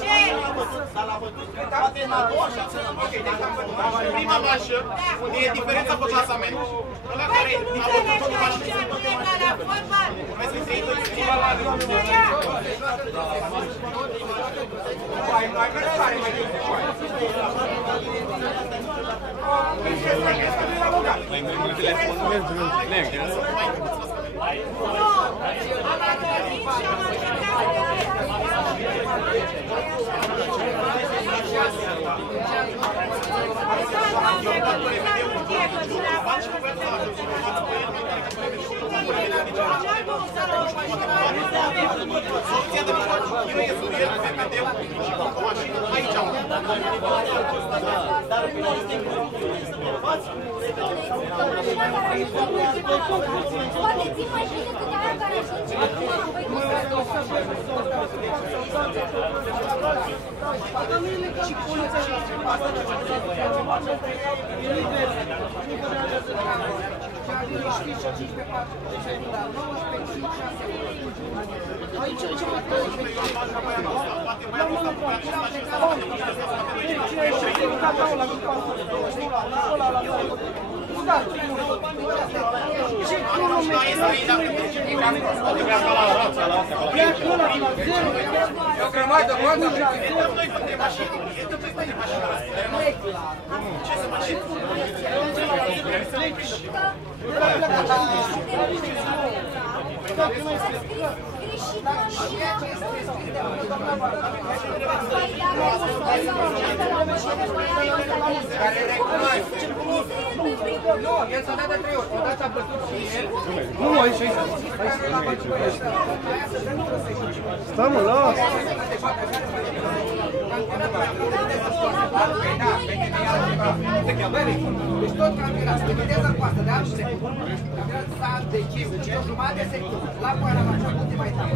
Ce? Dar la bătut, poate în a doua și ok, deci am bătut prima manșă, unde e diferența pe clasament, ăla care a bătut tot manșă. Vreți să se iei tot soluția de mijloc, chinuie Zuriel, PPD-ul și cu mașină, aici am. Dar nu este să mă faci. Poate ții mai bine cât aia care ajunge acum. Și poliția și asta ce știi și 5 pe 4, deci ai la 19, 5, 6, aici ce mai tăi? Cine ești ridicat la mică? Da, ce Eu cremată, bătă! Dăm noi pe mașini, dăm noi pe mașini. Nu e clar. Ce să mașini? Nu, el s-a dat de 3 ori, odată a bătut și el. Nu, aici. Stai mă, las! Deci tot campionat, se vedează cu asta, de anul trecut, campionatul s-a decis, deci o jumătate de secundă, la Poiana Mașa, unde mai tare,